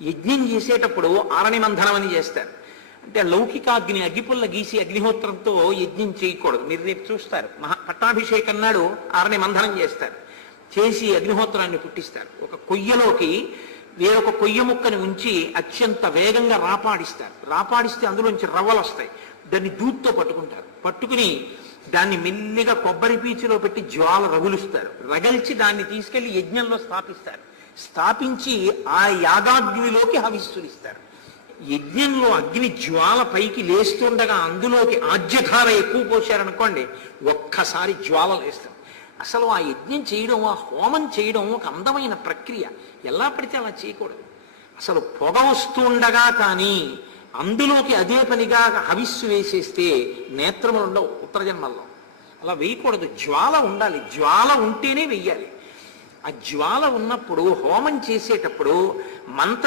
యజ్ఞం చేసేటప్పుడు ఆరణిమంధనం అని చేస్తారు. అంటే లౌకికాగ్ని అగ్గిపుల్ల గీసి అగ్నిహోత్రంతో యజ్ఞం చేయకూడదు. మీరు రేపు చూస్తారు. మహా పట్టాభిషేకం నాడు ఆరణి మంధనం చేస్తారు. చేసి అగ్నిహోత్రాన్ని పుట్టిస్తారు. ఒక కొయ్యలోకి వేరొక కొయ్య ముక్కని ఉంచి అత్యంత వేగంగా రాపాడిస్తారు. రాపాడిస్తే అందులోంచి రవ్వలు వస్తాయి. దాన్ని దూత్తో పట్టుకుంటారు. పట్టుకుని దాన్ని మెల్లిగా కొబ్బరి పీచులో పెట్టి జ్వాల రగులుస్తారు. రగల్చి దాన్ని తీసుకెళ్ళి యజ్ఞంలో స్థాపిస్తారు. స్థాపించి ఆ యాగాగ్నిలోకి హవిస్తులిస్తారు యజ్ఞంలో అగ్ని జ్వాల పైకి లేస్తుండగా అందులోకి ఆజ్యధార ఎక్కువ పోశారనుకోండి ఒక్కసారి జ్వాల లేస్తారు అసలు ఆ యజ్ఞం చేయడం ఆ హోమం చేయడం ఒక అందమైన ప్రక్రియ. ఎలా పడితే అలా చేయకూడదు. అసలు పొగ వస్తుండగా కానీ అందులోకి అదే పనిగా హవిస్సు వేసేస్తే నేత్రములు ఉండవు ఉత్తర జన్మల్లో. అలా వేయకూడదు. జ్వాల ఉండాలి. జ్వాల ఉంటేనే వెయ్యాలి ఆ జ్వాల ఉన్నప్పుడు హోమం చేసేటప్పుడు మంత్ర